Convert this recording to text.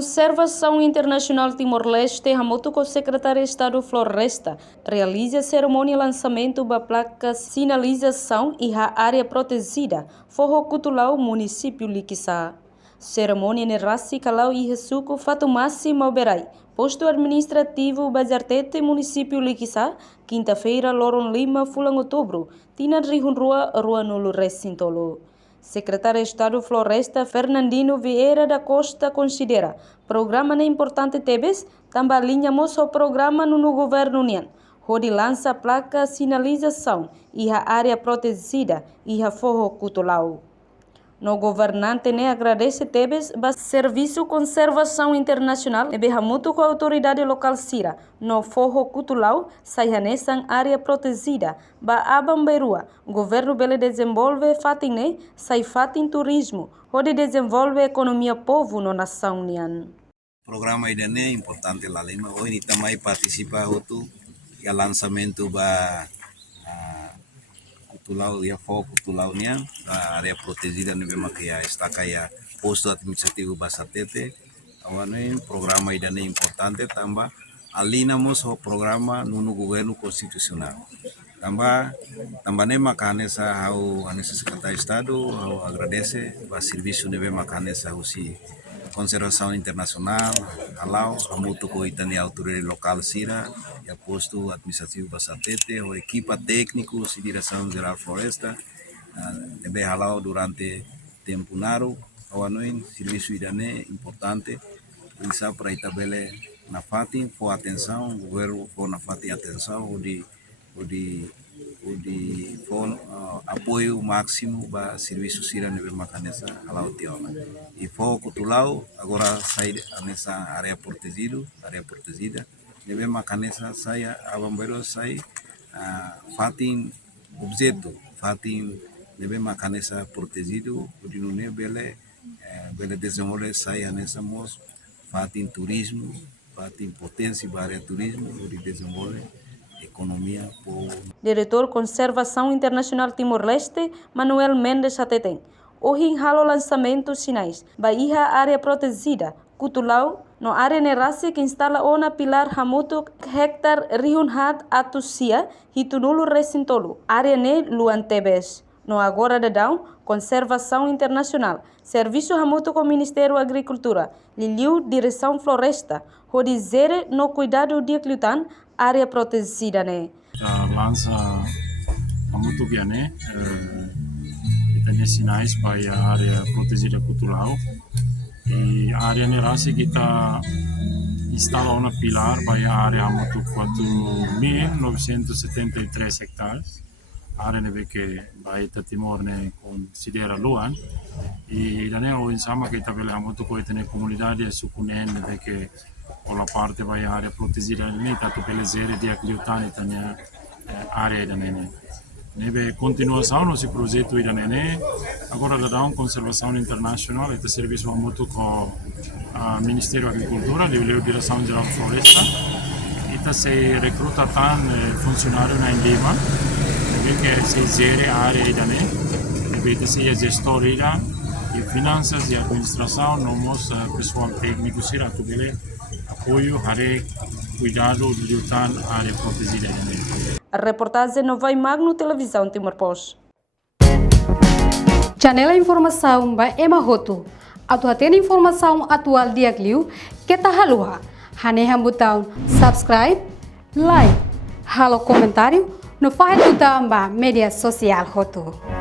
Conservação Internacional Timor-Leste, junto com o secretário de Estado Floresta, realiza a cerimônia de lançamento da placa sinalização e a área protegida, forro Kutulau, município Liquiçá. Cerimônia ne Rassi Kalau e Resuco Fatumasi Mauberai, posto administrativo Bazartete, município Liquiçá, quinta-feira, Loron Lima, Fulang Outubro, Tina Rihunrua, Rua Nulo Recintolo. Secretário de Estado Floresta Fernandino Vieira da Costa considera programa é importante tebes, também alinhamos o programa no governo união, onde lança placa sinalização e a área protegida e a forro Kutulau. No governante ne agradece tebes ba Serviço Conservação Internacional e berramuto com a autoridade local Sira no forro Kutulau saihanesan área protegida ba Abamberua governo bele desenvolve fatine sai fatin turismo onde desenvolve economia povo no nação nian. Programa idane importante la lima hoje também participa outro e lançamento ba Kutulau ya foco Kutulau nya área protegida nebe makia está kaya posto administrativo Basatete awane programa idane importante tamba alinamos o programa no governo constitucional tamba ne makanesa hau anesa secretário de Estado hau agradece ba serviço nebe makanesa usi Conservação Internacional, Kalau, Amuto Coitani Autoridade Local Sira, e posto administrativo Basatete, a equipa técnico, e Direção Geral Floresta, também Halau durante tempo naro, ao anoin, serviço idane importante, isso para itabele na fatin, for atenção, o governo for na fatin atenção, for apoio máximo para serviço Sira nebe macanesa Halau Tiola. E for Kutulau, agora sai nessa área protegida, nebe macanesa sai abambeiro sai fatin objeto, fatin nebe macanesa protegido, onde não bele desenvolver sai nessa mos fatin turismo, fatin potência para área turismo, onde desenvolve economia por Diretor Conservação Internacional Timor-Leste, Manuel Mendes Ateten. Hoje halo lançamento sinais. Bahia área protegida. Kutulau, no área nerasi que instala ona pilar hamuto hektar rihunhat atusia hitunulu resintolu. Área ne luantebes. No agora de down, Conservação Internacional. Serviço hamuto com Ministério da Agricultura. Liliu Direção Floresta. Rodizere no cuidado de cliutan área protegida ne. Lança hamuto biane. Tem sinais para a área protegida Kutulau e a área nerasi kita instala uma pilar para a área hamutu 4.973 hectares. A área neve que Baita Timor ne considera luan e dane o insama que tabele hamutu ko itene comunidade sukunen neve que la parte vai a área protegida ne tatu pelezere di akliutani tanya área dane. Neve continuação nosso projeto iranene agora da conservação internacional este serviço muito com o Ministério da Agricultura, Direção Geral Floresta, e se recruta funcionário na Lima, que se gere a área iranene, neve se é gestor e finanças e administração, nomos pessoal técnico será tudo apoio, cuidado de lutar a área protegida iranene. A reportagem no Vai Magno Televisão Timor-Poste. Janela informação by Emma Hoto. Atuatena informação atual dia Gliu, que tá haluha. Haneha botão subscribe, like, halo comentário, no faz botão ba media social Hoto.